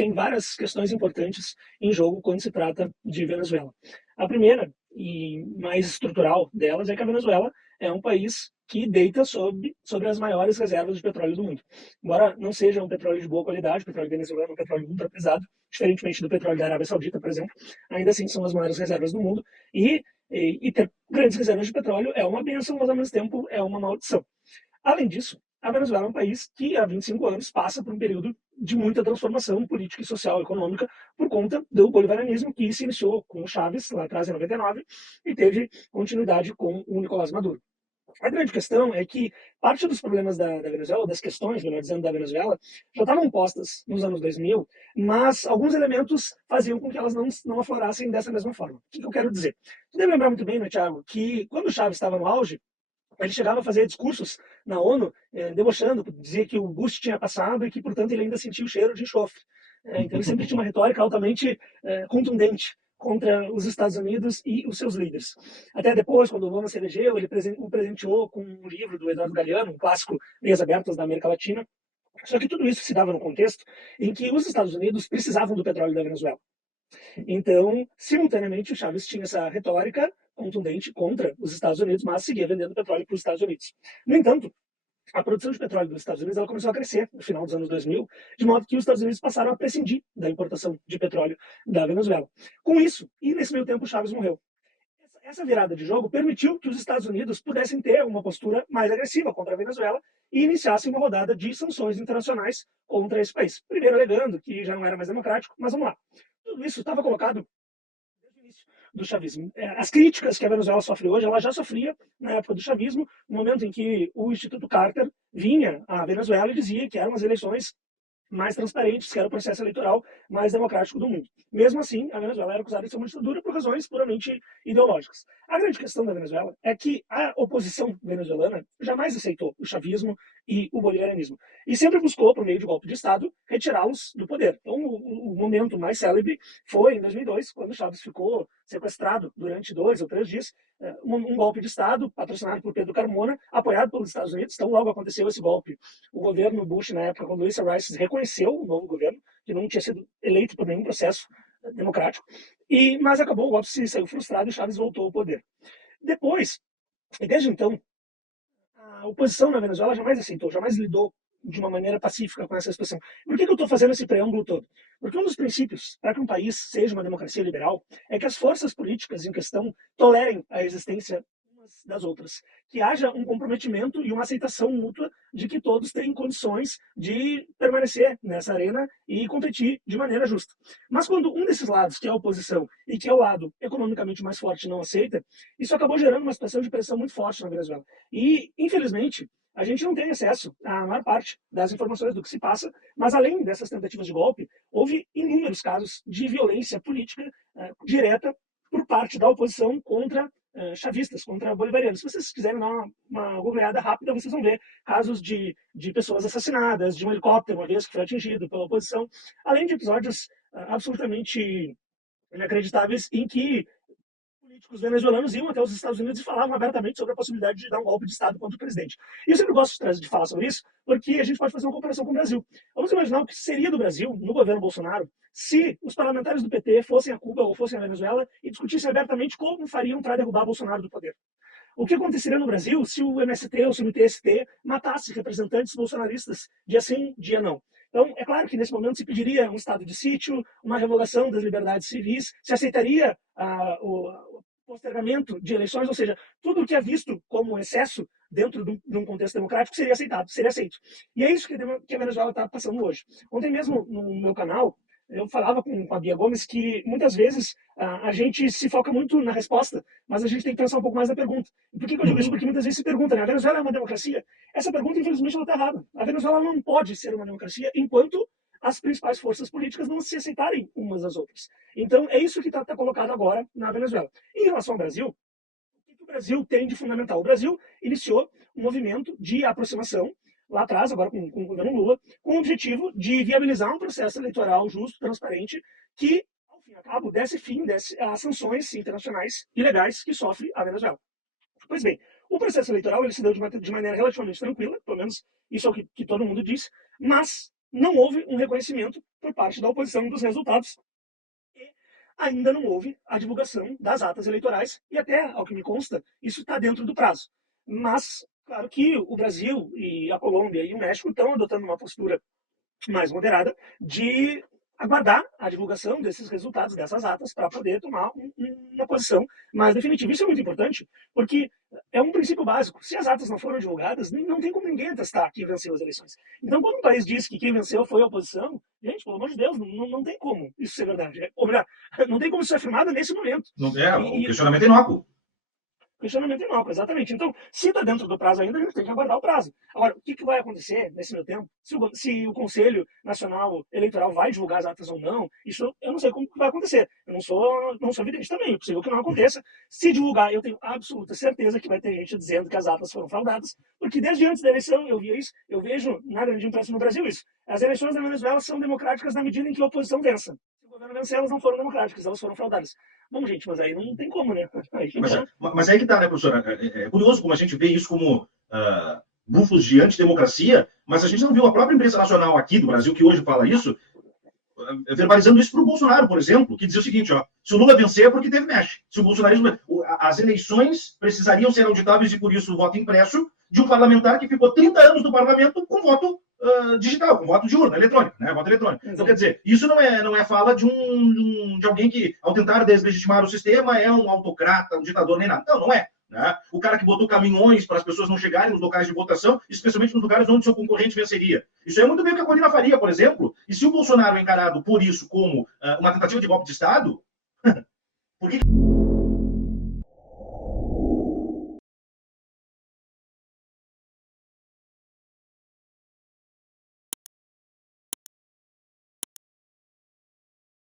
tem várias questões importantes em jogo quando se trata de Venezuela. A primeira e mais estrutural delas é que a Venezuela é um país que deita sobre as maiores reservas de petróleo do mundo. Embora não seja um petróleo de boa qualidade, o petróleo venezuelano é um petróleo ultra pesado, diferentemente do petróleo da Arábia Saudita, por exemplo, ainda assim são as maiores reservas do mundo. E ter grandes reservas de petróleo é uma bênção, mas ao mesmo tempo é uma maldição. Além disso, a Venezuela é um país que há 25 anos passa por um período de muita transformação política, social e econômica por conta do bolivarianismo que se iniciou com o Chávez lá atrás em 99 e teve continuidade com o Nicolás Maduro. A grande questão é que parte dos problemas da Venezuela, das questões, melhor dizendo, da Venezuela, já estavam postas nos anos 2000, mas alguns elementos faziam com que elas não aflorassem dessa mesma forma. O que eu quero dizer? Você deve lembrar muito bem, né, Thiago, que quando o Chávez estava no auge, ele chegava a fazer discursos na ONU, debochando, dizia que o Bush tinha passado e que, portanto, ele ainda sentia o cheiro de enxofre. Então, ele sempre tinha uma retórica altamente contundente contra os Estados Unidos e os seus líderes. Até depois, quando o Obama se elegeu, ele o presenteou com um livro do Eduardo Galeano, um clássico Meias Abertas da América Latina. Só que tudo isso se dava no contexto em que os Estados Unidos precisavam do petróleo da Venezuela. Então, simultaneamente, o Chávez tinha essa retórica contundente contra os Estados Unidos, mas seguia vendendo petróleo para os Estados Unidos. No entanto, a produção de petróleo dos Estados Unidos ela começou a crescer no final dos anos 2000, de modo que os Estados Unidos passaram a prescindir da importação de petróleo da Venezuela. Com isso, e nesse meio tempo, o Chávez morreu. Essa virada de jogo permitiu que os Estados Unidos pudessem ter uma postura mais agressiva contra a Venezuela e iniciassem uma rodada de sanções internacionais contra esse país. Primeiro alegando que já não era mais democrático, mas vamos lá. Tudo isso estava colocado desde o início do chavismo. As críticas que a Venezuela sofre hoje, ela já sofria na época do chavismo, no momento em que o Instituto Carter vinha à Venezuela e dizia que eram as eleições mais transparentes, que era o processo eleitoral mais democrático do mundo. Mesmo assim, a Venezuela era acusada de ser uma ditadura por razões puramente ideológicas. A grande questão da Venezuela é que a oposição venezuelana jamais aceitou o chavismo e o bolivarianismo. E sempre buscou, por meio de golpe de Estado, retirá-los do poder. Então, o momento mais célebre foi em 2002, quando Chávez ficou sequestrado durante 2 ou 3 dias, um golpe de Estado, patrocinado por Pedro Carmona, apoiado pelos Estados Unidos. Então, logo aconteceu esse golpe. O governo Bush, na época, quando Luisa Rice reconheceu o novo governo, que não tinha sido eleito por nenhum processo democrático, mas acabou, o golpe se saiu frustrado e Chávez voltou ao poder. Depois, e desde então, a oposição na Venezuela jamais aceitou, jamais lidou de uma maneira pacífica com essa situação. Por que eu estou fazendo esse preâmbulo todo? Porque um dos princípios para que um país seja uma democracia liberal é que as forças políticas em questão tolerem a existência umas das outras, que haja um comprometimento e uma aceitação mútua de que todos têm condições de permanecer nessa arena e competir de maneira justa. Mas quando um desses lados, que é a oposição e que é o lado economicamente mais forte, não aceita, isso acabou gerando uma situação de pressão muito forte na Venezuela. E, infelizmente, a gente não tem acesso à maior parte das informações do que se passa, mas além dessas tentativas de golpe, houve inúmeros casos de violência política direta por parte da oposição contra chavistas, contra bolivarianos. Se vocês quiserem dar uma googleada rápida, vocês vão ver casos de pessoas assassinadas, de um helicóptero, uma vez que foi atingido pela oposição, além de episódios absolutamente inacreditáveis em que políticos venezuelanos iam até os Estados Unidos e falavam abertamente sobre a possibilidade de dar um golpe de Estado contra o presidente. E eu sempre gosto de falar sobre isso, porque a gente pode fazer uma comparação com o Brasil. Vamos imaginar o que seria do Brasil, no governo Bolsonaro, se os parlamentares do PT fossem a Cuba ou fossem a Venezuela e discutissem abertamente como fariam para derrubar Bolsonaro do poder. O que aconteceria no Brasil se o MST ou se o MTST matasse representantes bolsonaristas dia sim, dia não? Então, é claro que nesse momento se pediria um estado de sítio, uma revogação das liberdades civis, se aceitaria o postergamento de eleições, ou seja, tudo o que é visto como excesso dentro de um contexto democrático seria aceitado, seria aceito. E é isso que a Venezuela está passando hoje. Ontem mesmo, no meu canal, eu falava com a Bia Gomes que muitas vezes a gente se foca muito na resposta, mas a gente tem que pensar um pouco mais na pergunta. E por que eu digo isso? Porque muitas vezes se pergunta, né? A Venezuela é uma democracia? Essa pergunta, infelizmente, ela está errada. A Venezuela não pode ser uma democracia enquanto as principais forças políticas não se aceitarem umas às outras. Então, é isso que está colocado agora na Venezuela. Em relação ao Brasil, o que o Brasil tem de fundamental? O Brasil iniciou um movimento de aproximação lá atrás, agora com o governo Lula, com o objetivo de viabilizar um processo eleitoral justo, transparente, que, ao fim e ao cabo, desse fim às sanções internacionais ilegais que sofre a Venezuela. Pois bem, o processo eleitoral ele se deu de maneira relativamente tranquila, pelo menos isso é o que todo mundo diz, mas não houve um reconhecimento por parte da oposição dos resultados e ainda não houve a divulgação das atas eleitorais e até, ao que me consta, isso está dentro do prazo. Mas, claro que o Brasil e a Colômbia e o México estão adotando uma postura mais moderada de aguardar a divulgação desses resultados, dessas atas, para poder tomar uma posição mais definitiva. Isso é muito importante, porque é um princípio básico. Se as atas não foram divulgadas, não tem como ninguém atestar quem venceu as eleições. Então, quando um país diz que quem venceu foi a oposição, gente, pelo amor de Deus, não tem como isso ser verdade. Ou melhor, não tem como isso ser afirmado nesse momento. Não é, o questionamento é inócuo. Questionamento inócuo, exatamente. Então, se está dentro do prazo ainda, a gente tem que aguardar o prazo. Agora, o que vai acontecer nesse meu tempo? Se o Conselho Nacional Eleitoral vai divulgar as atas ou não, isso eu não sei como que vai acontecer. Eu não sou evidente também, é possível que não aconteça. Se divulgar, eu tenho absoluta certeza que vai ter gente dizendo que as atas foram fraudadas, porque desde antes da eleição eu via isso, eu vejo na grande imprensa no Brasil isso. As eleições da Venezuela são democráticas na medida em que a oposição vença. Se o governo vencer, elas não foram democráticas, elas foram fraudadas. Bom, gente, mas aí não tem como, né? Mas aí que tá, né, professora? É curioso como a gente vê isso como bufos de antidemocracia, mas a gente não viu a própria imprensa nacional aqui do Brasil, que hoje fala isso, verbalizando isso para o Bolsonaro, por exemplo, que dizia o seguinte, ó, se o Lula vencer é porque teve mexe. Se o bolsonarismo, as eleições precisariam ser auditáveis e por isso o voto impresso de um parlamentar que ficou 30 anos no parlamento com voto digital, com voto de urna, eletrônico, né? Voto eletrônico. Então, quer dizer, isso não é fala de alguém que, ao tentar deslegitimar o sistema, é um autocrata, um ditador, nem nada. Não é. Né? O cara que botou caminhões para as pessoas não chegarem nos locais de votação, especialmente nos lugares onde seu concorrente venceria. Isso é muito bem o que a Corina faria, por exemplo. E se o Bolsonaro é encarado por isso como uma tentativa de golpe de Estado, por que